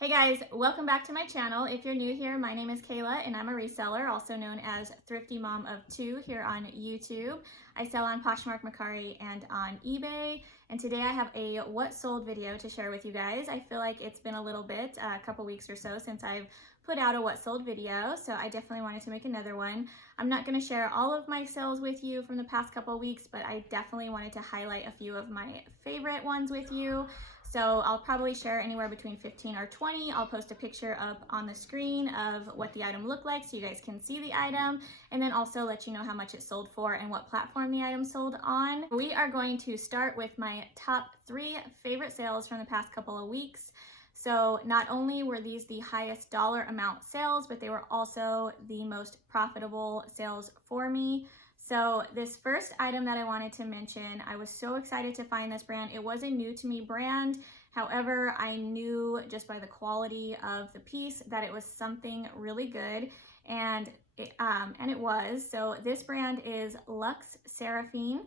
Hey guys, welcome back to my channel. If you're new here, my name is Kayla and I'm a reseller, also known as Thrifty Mom of Two here on YouTube. I sell on Poshmark, Mercari, and on eBay. And today I have a what sold video to share with you guys. I feel like it's been a little bit, a couple weeks or so since I've put out a what sold video, so I definitely wanted to make another one. I'm not going to share all of my sales with you from the past couple weeks, but I definitely wanted to highlight a few of my favorite ones with you. So I'll probably share anywhere between 15 or 20. I'll post a picture up on the screen of what the item looked like so you guys can see the item, and then also let you know how much it sold for and what platform the item sold on. We are going to start with my top 3 favorite sales from the past couple of weeks. So not only were these the highest dollar amount sales, but they were also the most profitable sales for me. So this first item that I wanted to mention, I was so excited to find this brand. It was a new to me brand. However, I knew just by the quality of the piece that it was something really good, and it was. So this brand is Luxe Seraphine,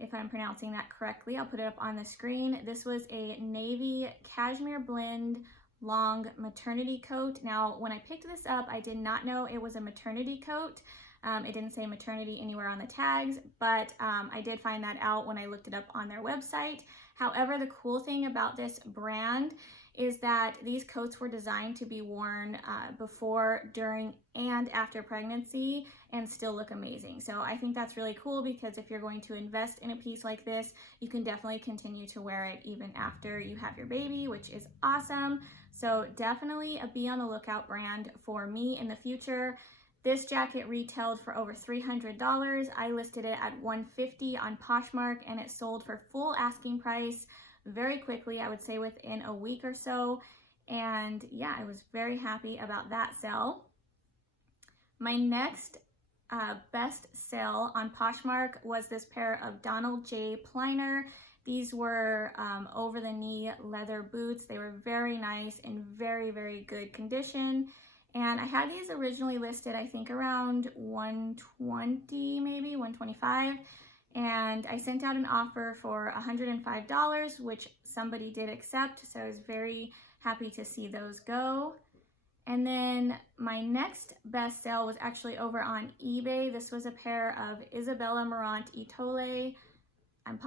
if I'm pronouncing that correctly. I'll put it up on the screen. This was a navy cashmere blend long maternity coat. Now, when I picked this up, I did not know it was a maternity coat. It didn't say maternity anywhere on the tags, but I did find that out when I looked it up on their website. However, the cool thing about this brand is that these coats were designed to be worn before, during, and after pregnancy and still look amazing. So I think that's really cool because if you're going to invest in a piece like this, you can definitely continue to wear it even after you have your baby, which is awesome. So definitely a be on the lookout brand for me in the future. This jacket retailed for over $300. I listed it at $150 on Poshmark and it sold for full asking price very quickly, I would say within a week or so. And yeah, I was very happy about that sale. My next best sale on Poshmark was this pair of Donald J. Pliner. These were over the knee leather boots. They were very nice and very, very good condition. And I had these originally listed, I think around $120, maybe $125. And I sent out an offer for $105, which somebody did accept. So I was very happy to see those go. And then my next best sale was actually over on eBay. This was a pair of Isabella Marant Itole. I'm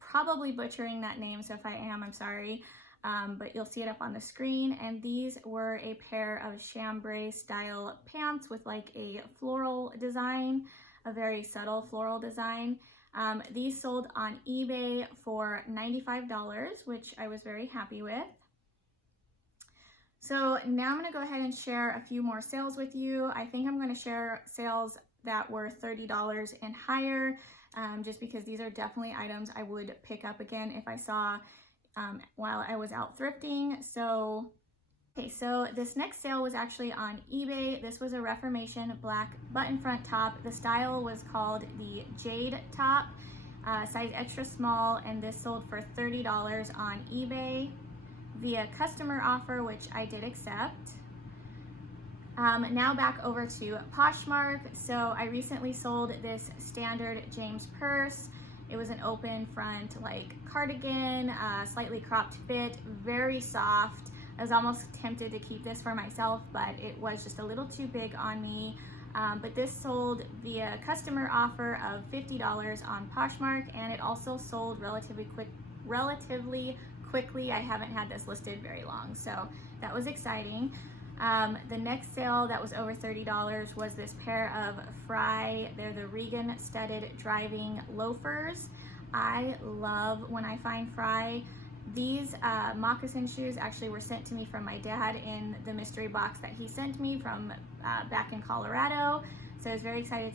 probably butchering that name, so if I am, I'm sorry. But you'll see it up on the screen. And these were a pair of chambray style pants with like a floral design, a very subtle floral design. These sold on eBay for $95, which I was very happy with. So now I'm gonna go ahead and share a few more sales with you. I think I'm gonna share sales that were $30 and higher, just because these are definitely items I would pick up again if I saw while I was out thrifting. So this next sale was actually on eBay. This was a Reformation black button front top. The style was called the Jade top, size extra small, and this sold for $30 on eBay via customer offer, which I did accept. Now back over to Poshmark. So I recently sold this standard James purse. It was an open front like cardigan, slightly cropped fit, very soft. I was almost tempted to keep this for myself, but it was just a little too big on me. But this sold via customer offer of $50 on Poshmark, and it also sold relatively quickly. I haven't had this listed very long, so that was exciting. The next sale that was over $30 was this pair of Fry. They're the Regan studded driving loafers. I love when I find Fry. These moccasin shoes actually were sent to me from my dad in the mystery box that he sent me from back in Colorado. So I was very excited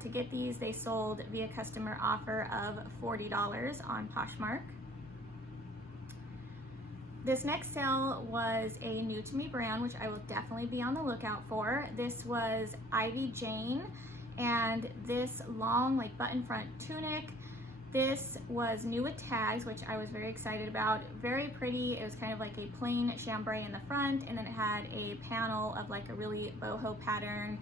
to get these. They sold via customer offer of $40 on Poshmark. This next sale was a new to me brand, which I will definitely be on the lookout for. This was Ivy Jane, and this long like button front tunic. This was new with tags, which I was very excited about. Very pretty. It was kind of like a plain chambray in the front, and then it had a panel of like a really boho pattern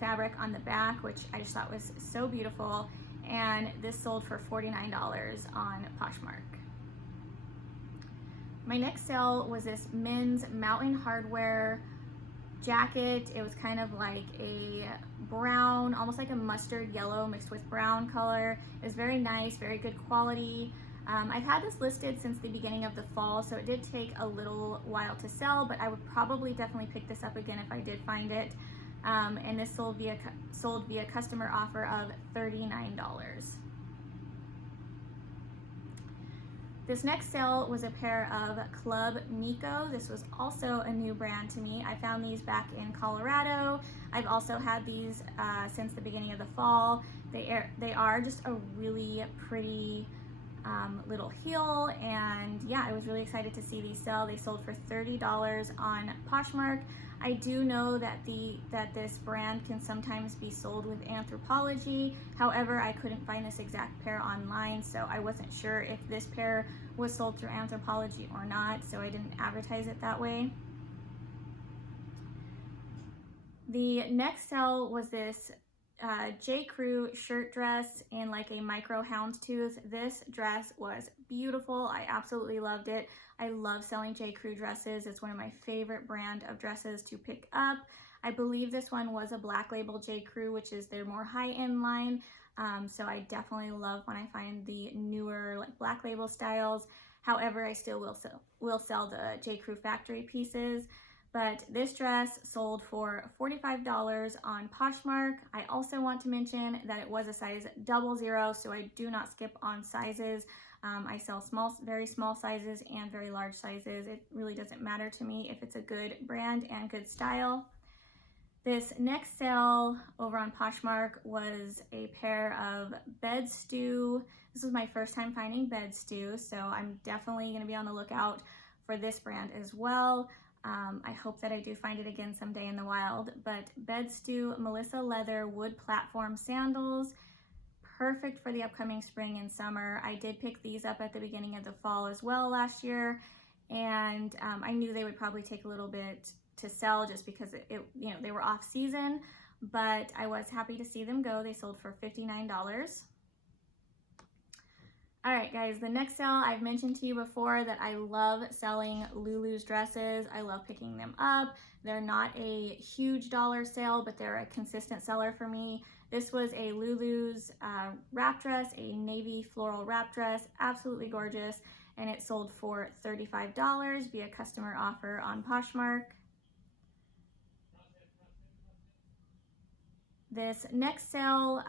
fabric on the back, which I just thought was so beautiful. And this sold for $49 on Poshmark. My next sale was this men's Mountain Hardwear jacket. It was kind of like a brown, almost like a mustard yellow mixed with brown color. It was very nice, very good quality. I've had this listed since the beginning of the fall, so it did take a little while to sell, but I would probably definitely pick this up again if I did find it. And this sold via customer offer of $39. This next sale was a pair of Club Miko. This was also a new brand to me. I found these back in Colorado. I've also had these since the beginning of the fall. They are just a really pretty little heel, and yeah, I was really excited to see these sell. They sold for $30 on Poshmark. I do know that this brand can sometimes be sold with Anthropologie. However, I couldn't find this exact pair online, so I wasn't sure if this pair was sold through Anthropologie or not, so I didn't advertise it that way. The next sale was this J. Crew shirt dress in like a micro houndstooth. This dress was beautiful. I absolutely loved it. I love selling J. Crew dresses. It's one of my favorite brand of dresses to pick up. I believe this one was a black label J. Crew, which is their more high-end line. So I definitely love when I find the newer like black label styles. However, I still will sell the J. Crew factory pieces. But this dress sold for $45 on Poshmark. I also want to mention that it was a size 00, so I do not skip on sizes. I sell very small sizes and very large sizes. It really doesn't matter to me if it's a good brand and good style. This next sale over on Poshmark was a pair of Bed Stew. This was my first time finding Bed Stew, so I'm definitely going to be on the lookout for this brand as well. I hope that I do find it again someday in the wild, but Bed Stew Melissa Leather Wood Platform Sandals, perfect for the upcoming spring and summer. I did pick these up at the beginning of the fall as well last year, and I knew they would probably take a little bit to sell just because they were off season, but I was happy to see them go. They sold for $59. All right, guys, the next sale, I've mentioned to you before that I love selling Lulu's dresses. I love picking them up. They're not a huge dollar sale, but they're a consistent seller for me. This was a Lulu's wrap dress, a navy floral wrap dress, absolutely gorgeous, and it sold for $35 via customer offer on Poshmark. This next sale,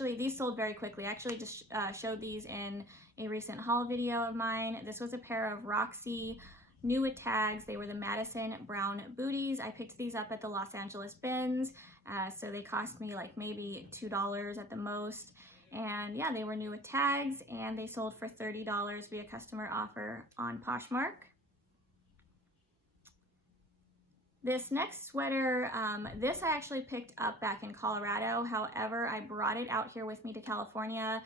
these sold very quickly. I actually just showed these in a recent haul video of mine. This was a pair of Roxy new with tags. They were the Madison brown booties. I picked these up at the Los Angeles bins, so they cost me like maybe $2 at the most. And yeah, they were new with tags, and they sold for $30 via customer offer on Poshmark. This next sweater, this I actually picked up back in Colorado. However, I brought it out here with me to California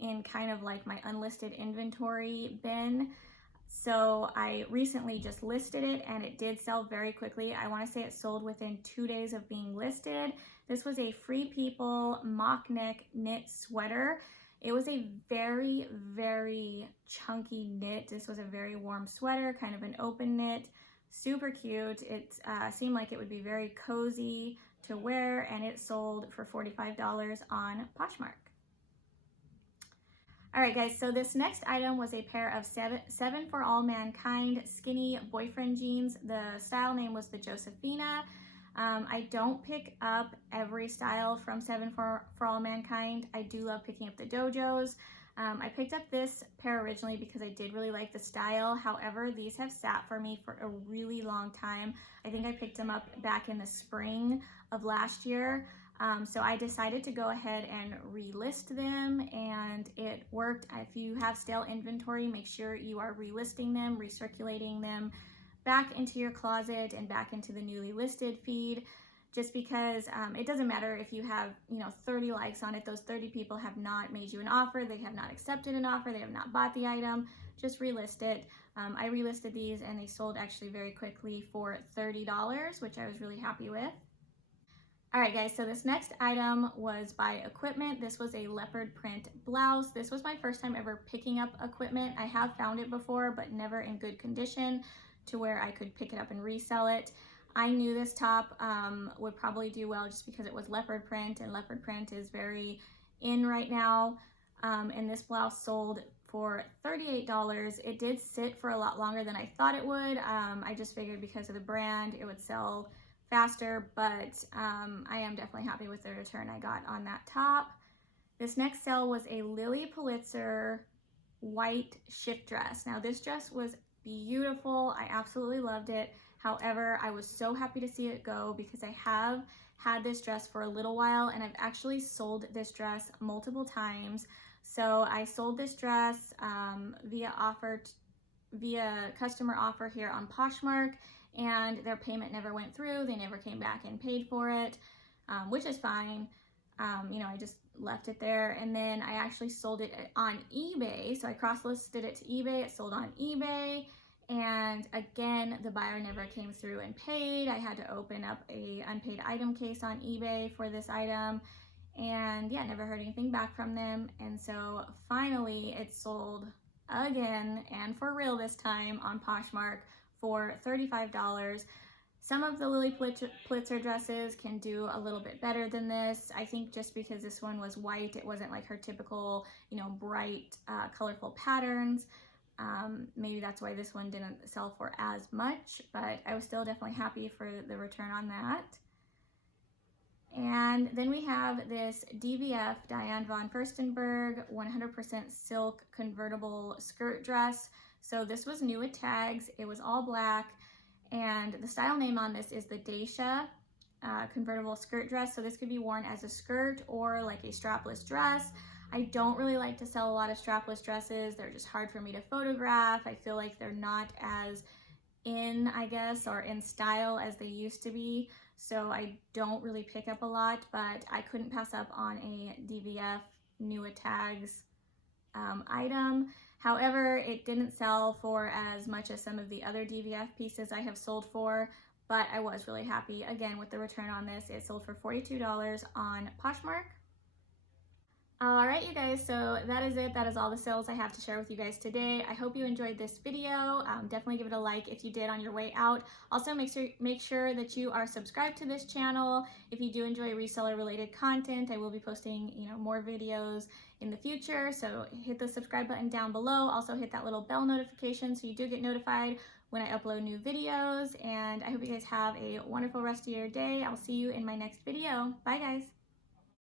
in kind of like my unlisted inventory bin. So I recently just listed it, and it did sell very quickly. I want to say it sold within 2 days of being listed. This was a Free People mock neck knit sweater. It was a very, very chunky knit. This was a very warm sweater, kind of an open knit. Super cute. It seemed like it would be very cozy to wear, and it sold for $45 on Poshmark. All right, guys, so this next item was a pair of Seven for All Mankind skinny boyfriend jeans. The style name was the Josephina. I don't pick up every style from Seven for All Mankind. I do love picking up the dojos. I picked up this pair originally because I did really like the style. However, these have sat for me for a really long time. I think I picked them up back in the spring of last year. So I decided to go ahead and relist them, and it worked. If you have stale inventory, make sure you are relisting them, recirculating them back into your closet and back into the newly listed feed. Just because it doesn't matter if you have 30 likes on it. Those 30 people have not made you an offer. They have not accepted an offer. They have not bought the item. Just relist it. I relisted these, and they sold actually very quickly for $30, which I was really happy with. All right, guys, so this next item was by Equipment. This was a leopard print blouse. This was my first time ever picking up Equipment. I have found it before, but never in good condition to where I could pick it up and resell it. I knew this top would probably do well just because it was leopard print, and leopard print is very in right now. And this blouse sold for $38. It did sit for a lot longer than I thought it would. I just figured because of the brand, it would sell faster, but I am definitely happy with the return I got on that top. This next sale was a Lily Pulitzer white shift dress. Now this dress was beautiful. I absolutely loved it. However, I was so happy to see it go because I have had this dress for a little while and I've actually sold this dress multiple times. So I sold this dress via customer offer here on Poshmark, and their payment never went through. They never came back and paid for it, which is fine. You know, I just left it there. And then I actually sold it on eBay. So I cross-listed it to eBay. It sold on eBay. And again, the buyer never came through and paid. I had to open up a unpaid item case on eBay for this item. And yeah, never heard anything back from them. And so finally it sold again, and for real this time, on Poshmark for $35. Some of the Lily Pulitzer dresses can do a little bit better than this. I think just because this one was white, it wasn't like her typical, you know, bright, colorful patterns. Maybe that's why this one didn't sell for as much, but I was still definitely happy for the return on that. And then we have this DVF Diane von Furstenberg 100% silk convertible skirt dress. So this was new with tags. It was all black, and the style name on this is the Dacia convertible skirt dress. So this could be worn as a skirt or like a strapless dress. I don't really like to sell a lot of strapless dresses. They're just hard for me to photograph. I feel like they're not as in, I guess, or in style as they used to be. So I don't really pick up a lot, but I couldn't pass up on a DVF new with tags item. However, it didn't sell for as much as some of the other DVF pieces I have sold for, but I was really happy again with the return on this. It sold for $42 on Poshmark. All right, you guys, so that is it. That is all the sales I have to share with you guys today. I hope you enjoyed this video. Definitely give it a like if you did on your way out. Also, make sure that you are subscribed to this channel. If you do enjoy reseller related content, I will be posting, you know, more videos in the future. So hit the subscribe button down below. Also hit that little bell notification so you do get notified when I upload new videos. And I hope you guys have a wonderful rest of your day. I'll see you in my next video. Bye, guys.